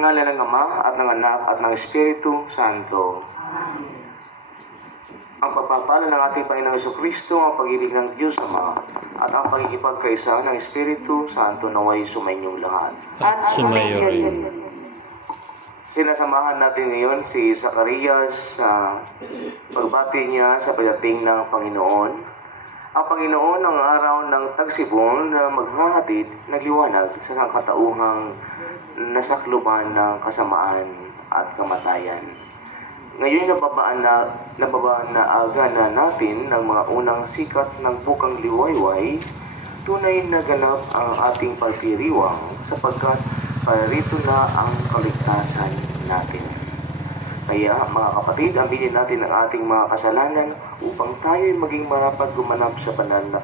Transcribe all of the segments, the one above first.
ngalan ng Ama at ng Anak at ng Espiritu Santo. Ang pagpapala ng ating Panginoong Jesucristo, ang pag-ibig ng Diyos Ama, at ang pagkikipagkaisa ng Espiritu Santo naway sumainyong lahat. At sumayo rin. Sinasamahan natin ngayon si Zacarias sa pagbati niya sa pagdating ng Panginoon. Ang Panginoon ang araw ng tagsibol na maghahatid ng liwanag sa sangkatauhang nasakluban ng kasamaan at kamatayan. Ngayon nababaan na aga na natin ng mga unang sikat ng bukang liwayway, tunay na ganap ang ating pagdiriwang sapagkat parito na ang kaligtasan natin. Kaya mga kapatid, aminin natin ang ating mga kasalanan upang tayo'y maging marapat gumanap sa banal na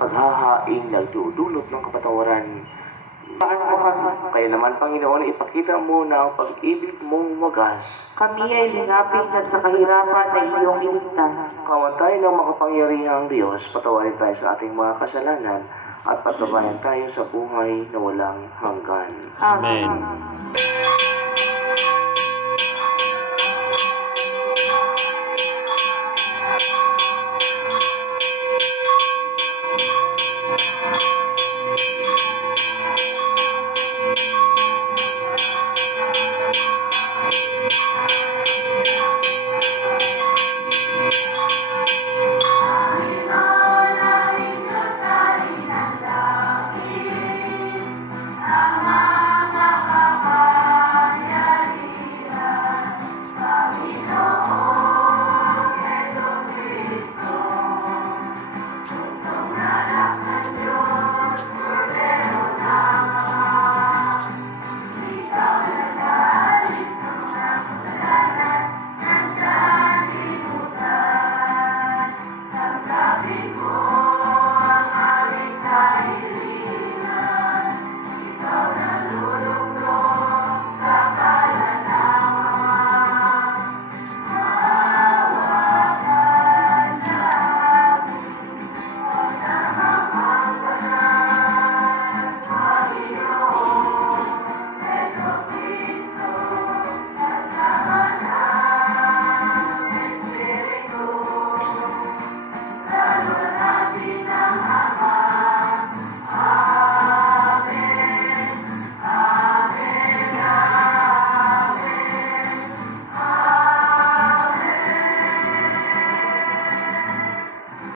paghahaing nagdudulot ng kapatawaran. Kaya naman, Panginoon, ipakita mo na ang pag-ibig mong wagas. Kami ay linapit at sa kahirapan na iyong iligtas. Kawan tayo ng makapangyarihang Diyos, patawarin tayo sa ating mga kasalanan at patabayan tayo sa buhay na walang hanggan. Amen. Amen.